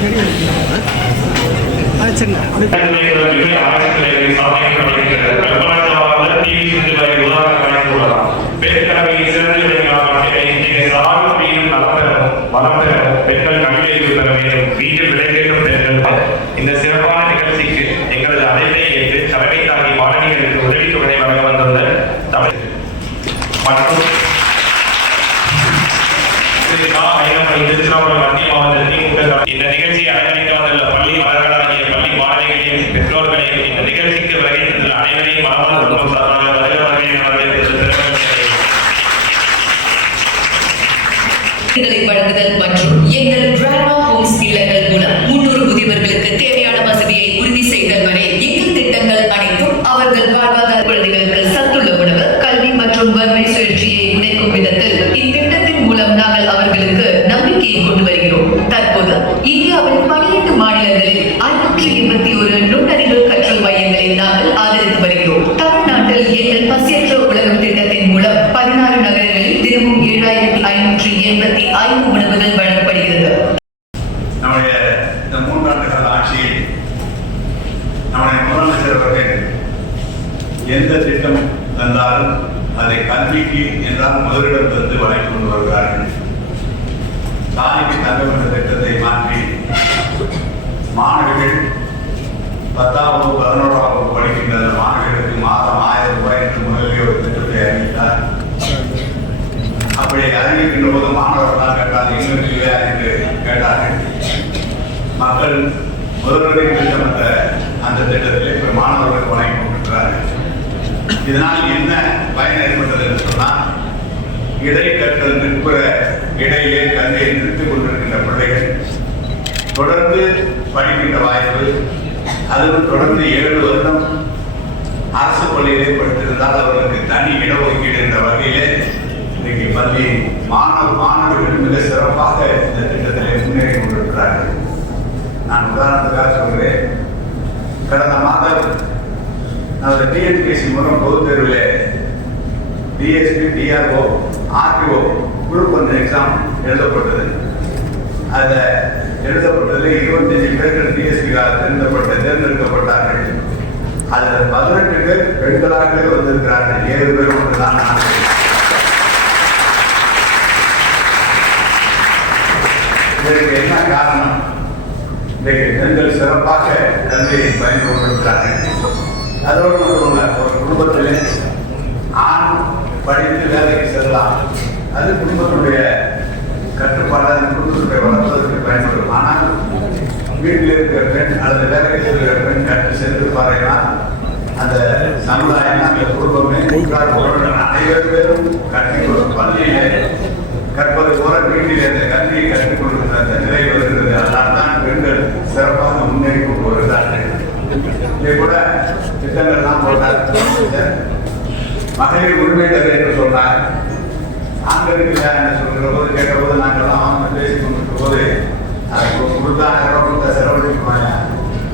இந்த சிறப்பான நிகழ்ச்சிக்கு எங்களது அழைப்பை ஏற்று தலைமை தாங்கி மாணவிகளுக்கு உதவித்தொகை வழங்க வந்துள்ள தமிழ் மற்றும் திருச்சிராப்பள்ளி மத்திய மாவட்டத்தில் இந்த நிகழ்ச்சியை அலங்கரிக்க வந்துள்ள பள்ளி மாணவர்களாகிய பள்ளி மாணவிகளையும் பெற்றோர்களையும் இந்த நிகழ்ச்சிக்கு வருகை தந்துள்ள அனைவரையும் மனமார்ந்த சார்பாக வழங்குதல் மற்றும் எங்கள் கிராமா ஹோம்ஸ் இல்லங்கள் மூலம் 300 முதியவர்களுக்கு தேவையான வசதியை உறுதி செய்தல் வரை எங்கள் திட்டங்கள் அனைத்தும் அவர்கள் வாழ்வாதார குழந்தைகளுக்கு சத்துள்ள உணவு, கல்வி மற்றும் வறுமை சுழற்சியை உடைக்கும் விதத்தில் இத்திட்டத்தின் மூலம் நாங்கள் அவர்களுக்கு நம்பிக்கையை கொண்டு வருகிறோம். தற்போது இந்தியாவில் 12 மாநிலங்களில் 581 நுண்ணறிவு கற்றல் மையங்களை நாங்கள் ஆதரித்து வருகிறோம். தமிழ்நாட்டில் எங்கள் பசியற்ற உலகம் திட்டத்தின் மூலம் 16 நகரங்களில் தினமும் 7585 உணவுகள் வழங்கப்படுகிறது. நம்முடைய இந்த 3 ஆண்டுகால ஆட்சியில் நம்முடைய முதலமைச்சர் அவர்கள் எந்த திட்டம் தந்தாலும் அதை கல்விக்கு என்றால் முதலிடம் தந்து வழங்கி கொண்டு வருகிறார்கள். தாலிக்கு தங்கம் என்ற திட்டத்தை மாற்றி மாணவிகள் 10ஆம் வகுப்பு 11ஆம் வகுப்பு படிக்கின்ற மாணவிகளுக்கு மாதம் 1000 ரூபாய் என்று முதலில் ஒரு திட்டத்தை அறிவித்தார். அப்படி அறிவிக்கின்ற போது மாணவர்களால் கேட்டால் இன்னும் இல்லையா என்று கேட்டார்கள். மக்கள் முதல்வரின் திட்டம் அந்த திட்டத்தில் இப்ப மாணவர்களுக்கு வழங்கி கொண்டிருக்கிறார்கள். இதனால் என்ன பயன் ஏற்பட்டது என்று சொன்னால் இடைக்கற்றல் நிற்புற இடையிலே கல்வியை நிறுத்திக் கொண்டிருக்கின்ற பிள்ளைகள் தொடர்ந்து படிக்கின்ற வாய்ப்பு, அதுவும் தொடர்ந்து 7 வருடம் அரசு பள்ளியிலே படித்திருந்தால் அவர்களுக்கு தனி இடஒதுக்கீடு என்ற வகையிலே இன்றைக்கு பள்ளி மாணவர்கள் மிக சிறப்பாக இந்த திட்டத்திலே முன்னேறி கொண்டிருக்கிறார்கள். நான் உதாரணத்துக்காக சொல்கிறேன். கடந்த மாதம் நமது டிஎன்பிஎஸ்சி மூலம் பொதுத் தேர்வில் DSP, DRO, RTO group 1 exam எழுதப்பட்டது. அதில் எழுதப்பட்டதில் 25 பேர்கள் டிஎஸ்பியாக தேர்ந்தெடுக்கப்பட்டார்கள். அதில் 18 பேர் பெண்களாகவே வந்திருக்கிறார்கள். 7 பேர் மட்டும்தான் ஆண்கள். இதற்கு என்ன காரணம்? இன்றைக்கு பெண்கள் சிறப்பாக கல்வியை பயந்து கொண்டிருக்கிறார்கள். அதோடு மட்டுமல்ல, ஒரு குடும்பத்திலே ஆண் படித்து வேலைக்கு செல்லலாம். அது குடும்பத்துடைய கட்டுப்பாடு, அந்த குடும்பத்துடைய வளர்ப்பதற்கு பயன்படும். ஆனால் வீட்டில் இருக்கிற பெண் அல்லது வேலைக்கு செல்கிற பெண் கற்று சென்று பாருங்கன்னா அந்த சமுதாயம், அந்த குடும்பமே அனைவரும் பேரும் கல்வி பள்ளியிலே கற்பது போல வீட்டில் இந்த கல்வியை கற்றுக் கொடுக்கிற அந்த நிலை வருகிறது. அதனால் தான் பெண்கள் சிறப்பாக முன்னேறி கொண்டு வருகிறார்கள். இதை கூட திட்டங்கள்லாம் போட்டார். மகளிர் உரிமை தகவல் என்று சொன்னார். ஆண்களுக்கு சொல்கிற போது கேட்டபோது நாங்கள்லாம் பேசிக் கொண்டிருக்கிற போது அதை கொடுத்தா 1000 ரூபாய் கொடுத்தா செலவழிக்குவாங்க,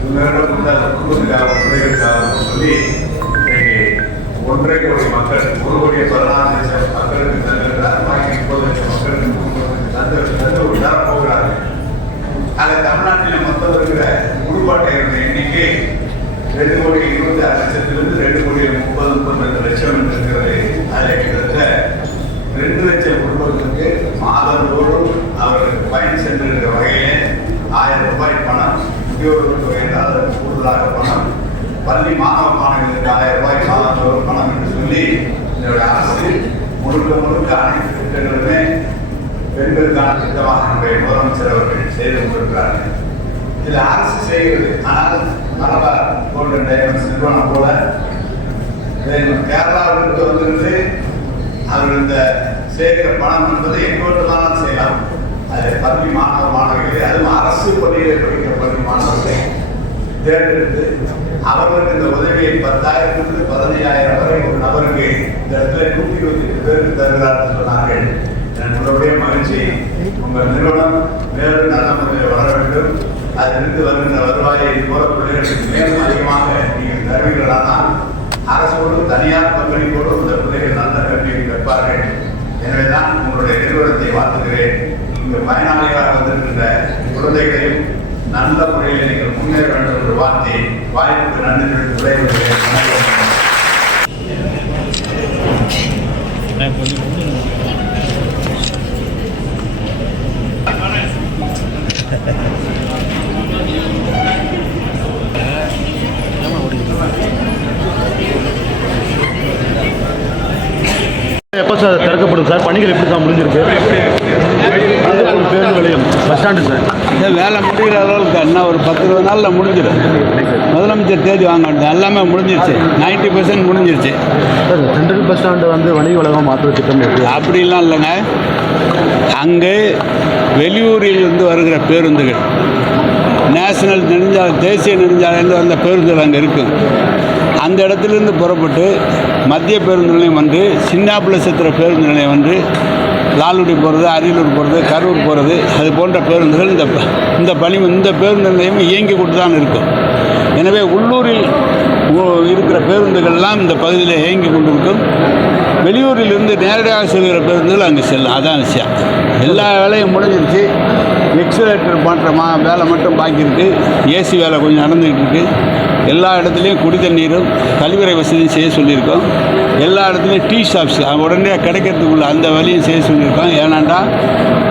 இவங்களிடம் கொடுத்தா குடும்பத்துக்காக பிள்ளைகளுக்காக சொல்லி 1.5 கோடி மக்கள் 1 கோடியே 16 லட்சம் மக்களுக்கு தந்திருக்கிறார். 30 லட்சம் மக்களுக்கு தந்து தரப்போகிறார்கள். அதில் தமிழ்நாட்டில் மொத்தம் இருக்கிற குடும்பாட்டைகளுடைய எண்ணிக்கை 2,26 லட்சத்திலிருந்து 2,32 லட்சம் என்று இருக்கிறது. அதில் கிட்டத்தட்ட 2 லட்சம் குடும்பங்களுக்கு மாதந்தோறும் அவர்களுக்கு பயன் சென்றிருக்கிற வகையிலே 1000 ரூபாய் பணம், முதியோர் தொகை என்றால் கூடுதலாக பணம், பள்ளி மாணவ மாணவிகளுக்கு 1000 ரூபாய் மாதந்தோறும் பணம் என்று சொல்லி இதனுடைய அரசு முழுக்க அனைத்து திட்டங்களுமே பெண்களுக்கான திட்டமாக நம்முடைய முதலமைச்சர் அவர்கள் செய்து கொண்டிருக்கிறார்கள். இதில் அரசு செய்கிறது. ஆனால் மலபார் கோல்டன் டைமண்ட்ஸ் நிறுவனம் போல கேரளாவிற்கு வந்திருந்து அவர்கள் இந்த சேர்க்கிற பணம் என்பதை எங்கோட்டுதான் செய்யலாம். அதை பள்ளி மாணவ மாணவிகளை, அதுவும் அரசு பள்ளியில் படிக்கிற பள்ளி மாணவர்களை தேர்ந்தெடுத்து அவர்களுக்கு இந்த உதவியை 10,000 to 15,000 வரை ஒரு நபருக்கு இந்த இடத்துல 128 பேருக்கு தருகிறார்கள் சொன்னார்கள். எனக்கு உள்ளபடியே மகிழ்ச்சி. உங்கள் நிறுவனம் வேறு நல்ல முறையில் வளர வேண்டும். அதிலிருந்து வருகின்ற வருவாயை போல பிள்ளைகளுக்கு மேலும் அதிகமாக நீங்கள் தருவீர்களானால் அரசோடு தனியார் பங்களிப்போடு இந்த பிள்ளைகள் நல்ல கல்வியை கற்பார்கள். எனவேதான் உங்களுடைய நிறுவனத்தை வாழ்த்துகிறேன். இங்கு பயனாளிகளாக வந்திருக்கின்ற குழந்தைகளையும் நல்ல முறையில் நீங்கள் முன்னேற வேண்டும் என்ற வாய்ப்புக்கு நன்றி விடைபெறுகிறேன். எப்போ சார் திறக்கப்படும் சார்? பணிகள் எப்படி சார் முடிஞ்சிருக்கு? பேருந்து நிலையம் பஸ் ஸ்டாண்டு சார் இந்த வேலை முடிகிற அளவுக்கு இன்னும் ஒரு 10-20 நாளில் முடிஞ்சிடும். முதலமைச்சர் தேதி வாங்க வேண்டியது எல்லாமே முடிஞ்சிருச்சு. 90% முடிஞ்சிருச்சு. சார் சென்ட்ரல் பஸ் ஸ்டாண்டு வந்து வணிக வளாகம் மாற்ற திட்டம் இருக்குது. அப்படிலாம் இல்லைங்க. அங்கே வெளியூரிலிருந்து வருகிற பேருந்துகள் நேஷனல் நெடுஞ்சாலை தேசிய நெடுஞ்சாலையிலேருந்து வந்த பேருந்துகள் அங்கே இருக்கும். அந்த இடத்துலேருந்து புறப்பட்டு மத்திய பேருந்து நிலையம் வந்து சின்னாப்புலசத்திர பேருந்து நிலையம் வந்து லால்குடி போகிறது, அரியலூர் போகிறது, கரூர் போகிறது, அது போன்ற பேருந்துகள் இந்த பேருந்து நிலையம் இயங்கி கொண்டு தான் இருக்கும். எனவே உள்ளூரில் இருக்கிற பேருந்துகள்லாம் இந்த பகுதியில் இயங்கி கொண்டு இருக்கும். வெளியூரில் இருந்து நேரடியாக செல்கிற பேருந்துகள் அங்கே செல்லும். அதான் விஷயம். எல்லா வேலையும் முடிஞ்சிருச்சு. எக்ஸலேட்டர் பண்ணுற வேலை மட்டும் பாக்கி இருக்குது. ஏசி வேலை கொஞ்சம் நடந்துக்கிட்டு இருக்குது. எல்லா இடத்துலையும் குடி தண்ணீரும் கழிவறை வசதியும் செய்ய சொல்லியிருக்கோம். எல்லா இடத்துலையும் டீ ஷாப்ஸ் உடனே கிடைக்கிறதுக்குள்ள அந்த வழியும் செய்ய சொல்லியிருக்கோம். ஏன்னாண்டா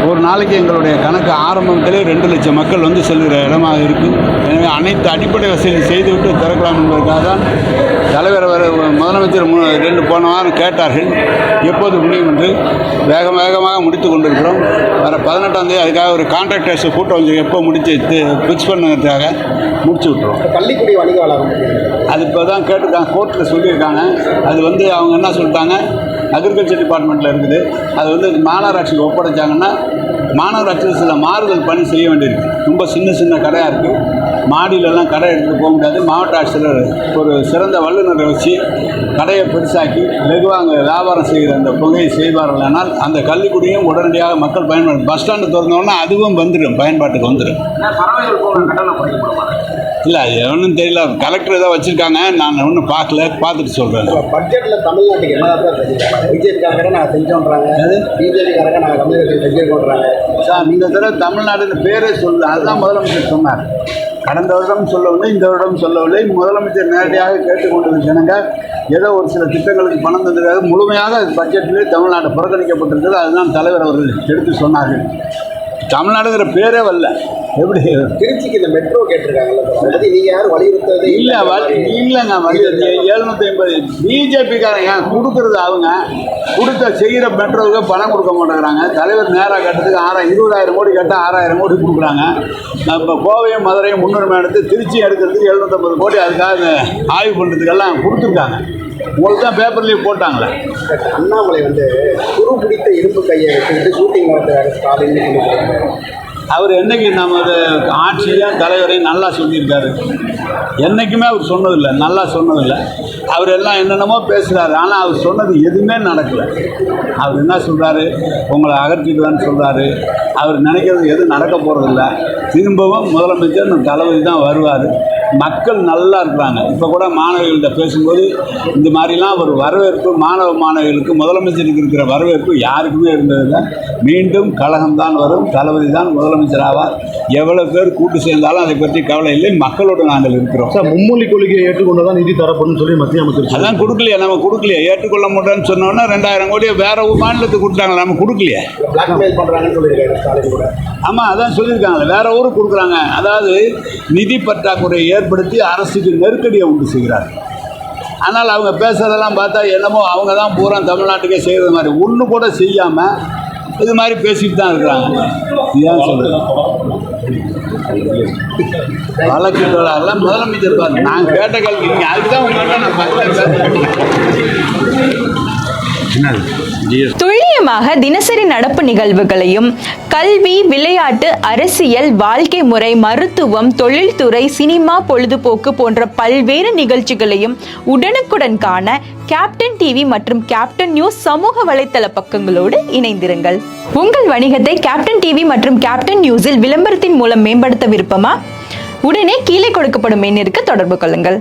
ஒரு நாளைக்கு எங்களுடைய கணக்கு ஆரம்பத்திலே 2 லட்சம் மக்கள் வந்து செல்கிற இடமாக இருக்குது. எனவே அனைத்து அடிப்படை வசதி செய்துவிட்டு திறக்கலாம் என்பதற்காக தான் தலைவர் முதலமைச்சர் 2 போன வாரம் கேட்டார்கள். எப்போது முடியும் என்று வேகமாக முடித்து கொண்டிருக்கிறோம். வர 18ஆம் தேதி அதுக்காக ஒரு கான்ட்ராக்டர்ஸை கூட்டம் வந்து எப்போ முடிச்சு ஃபிக்ஸ் பண்ணுறதுக்காக முடிச்சு விட்டுருவோம். பள்ளிக்குடி வணிக வளாகம் அது இப்போ தான் கேட்டிருக்காங்க, கோர்ட்டில் சொல்லியிருக்காங்க. அது வந்து அவங்க என்ன சொல்லிட்டாங்க, அக்ரிகல்ச்சர் டிபார்ட்மெண்ட்டில் இருக்குது. அது வந்து மாநகராட்சிக்கு ஒப்படைச்சாங்கன்னா மாநகராட்சியில் சில மாறுதல் பணி செய்ய வேண்டியிருக்கு. ரொம்ப சின்ன கடையாக இருக்குது. மாடியிலலாம் கடை எடுத்துகிட்டு போக முடியாது. மாவட்ட ஆட்சியர் ஒரு சிறந்த வல்லுநரை வச்சு கடையை பெருசாக்கி வெகுவாக அங்கே வியாபாரம் செய்கிற அந்த புகையை செய்வார்களானால் அந்த கள்ளிக்குடியும் உடனடியாக மக்கள் பயன்படும். பஸ் ஸ்டாண்டு திறந்தோன்னா அதுவும் வந்துடும், பயன்பாட்டுக்கு வந்துடும். இல்லை அது ஒன்றும் தெரியல. கலெக்டர் ஏதோ வச்சுருக்காங்க, நான் ஒன்றும் பார்த்துட்டு சொல்கிறேன். பட்ஜெட்டில் தமிழ்நாட்டுக்கு என்ன தான் செஞ்சுருக்காங்க? பிஜேபிக்காரங்க நாங்கள் செஞ்சோன்றாங்க, பிஜேபிக்காரங்க நாங்கள் தமிழகத்தில் செஞ்சுருக்கோன்றாங்க. சார் இந்த தடவை தமிழ்நாடுன்னு பேரே சொல்லு, அதுதான் முதலமைச்சர் சொன்னார். கடந்த வருடம் சொல்லவில்லை, இந்த வருடம் சொல்லவில்லை. முதலமைச்சர் நேரடியாக கேட்டுக்கொண்டது ஜனங்க ஏதோ ஒரு சில திட்டங்களுக்கு பணம் தந்திருக்காங்க. முழுமையாக பட்ஜெட்டிலே தமிழ்நாடு புறக்கணிக்கப்பட்டிருக்கிறது. அதுதான் தலைவர் அவர்கள் எடுத்து சொன்னார்கள். தமிழ்நாடுங்கிற பேரே வரல. எப்படி திருச்சிக்கு இந்த மெட்ரோ கேட்டிருக்காங்கல்ல, நீங்கள் யாரும் வலியுறுத்தது இல்லை? இல்லைங்க, வலியுறுத்தி 750 பிஜேபிக்காரங்க கொடுக்குறது. அவங்க செய்கிற மெட்ரோவுக்கு பணம் கொடுக்க மாட்டேங்கிறாங்க. தலைவர் நேராக கட்டுறதுக்கு 20,000 கோடி கேட்டால் 6,000 கோடி கொடுக்குறாங்க. நம்ம கோவையும் மதுரையும் முன்னுரிமை எடுத்து திருச்சி எடுக்கிறதுக்கு 750 கோடி அதுக்காக ஆய்வு பண்ணுறதுக்கெல்லாம் கொடுத்துருக்காங்க. உங்களுக்கு தான் பேப்பர்லேயே போட்டாங்களே. அண்ணாமலை வந்து குரு பிடித்த இரும்பு கையை வச்சுக்கிட்டு ஷூட்டிங் நடத்துறாரு ஸ்டாலின் சொல்லியிருக்காரு. அவர் என்றைக்கு நமது ஆட்சியும் தலைவரையும் நல்லா சொல்லியிருக்காரு. என்றைக்குமே அவர் சொன்னதில்லை, நல்லா சொன்னதில்லை. அவர் எல்லாம் என்னென்னமோ பேசுகிறாரு. ஆனால் அவர் சொன்னது எதுவுமே நடக்கலை. அவர் என்ன சொல்கிறாரு, உங்களை அகற்றிடுவான்னு சொல்கிறாரு. அவர் நினைக்கிறது எதுவும் நடக்க போகிறதில்ல. திரும்பவும் முதலமைச்சர் தளபதி தான் வருவார். மக்கள் நல்லா இருக்கிறாங்க. இப்போ கூட மாணவிகள்கிட்ட பேசும்போது இந்த மாதிரிலாம் ஒரு வரவேற்பு மாணவிகளுக்கு முதலமைச்சருக்கு இருக்கிற வரவேற்பு யாருக்குமே இருந்ததில்லை. மீண்டும் கழகம்தான் வரும், தளபதி தான் முதலமைச்சர் ஆவார். எவ்வளோ பேர் கூட்டு சேர்ந்தாலும் அதை பற்றி கவலை இல்லை. மக்களோடு நாங்கள் இருக்கிறோம். சார் மும்மொழி கொள்கையை ஏற்றுக்கொண்டுதான் நிதி தரப்படும் சொல்லி மத்திய அமைச்சர் அதான் கொடுக்கலையே. நம்ம கொடுக்கலையே. ஏற்றுக்கொள்ள மாட்டோன்னு சொன்னோன்னா 2,000 கோடியை வேற மாநிலத்துக்கு கொடுத்தாங்க. நம்ம கொடுக்கலையே. பிளாக்மெயில் பண்ணுறாங்கன்னு சொல்லியிருக்காரு ஸ்டாலின் கூட. ஆமாம், அதான் சொல்லியிருக்காங்க. வேற ஊருக்கு கொடுக்குறாங்க. அதாவது நிதி பற்றாக்குறையை ஏற்படுத்தி அரசுக்கு நெருக்கடியை உண்டு செய்கிறார். ஆனால் அவங்க பேசுகிறதெல்லாம் பார்த்தா என்னமோ அவங்க தான் பூரா தமிழ்நாட்டுக்கே செய்கிறது மாதிரி ஒன்று கூட செய்யாமல் இது மாதிரி பேசிட்டு தான் இருக்கிறாங்க. இதுதான் சொல்கிறேன். வழக்கு தொடரெல்லாம் முதலமைச்சர் பாரு. நான் கேட்ட கேள்வி நீங்கள் அதுக்கு தான் உங்கள்கிட்ட நான் துல்லியமாக தினசரி நடப்பு நிகழ்வுகளையும் கல்வி, விளையாட்டு, அரசியல், வாழ்க்கை முறை, மருத்துவம், தொழில்துறை, சினிமா, பொழுதுபோக்கு போன்ற பல்வேறு நிகழ்ச்சிகளையும் உடனுக்குடன் காண கேப்டன் டிவி மற்றும் கேப்டன் நியூஸ் சமூக வலைத்தள பக்கங்களோடு இணைந்திருங்கள். உங்கள் வணிகத்தை கேப்டன் டிவி மற்றும் கேப்டன் நியூஸில் விளம்பரத்தின் மூலம் மேம்படுத்த விருப்பமா? உடனே கீழே கொடுக்கப்படும் எண்ணிற்கு தொடர்பு கொள்ளுங்கள்.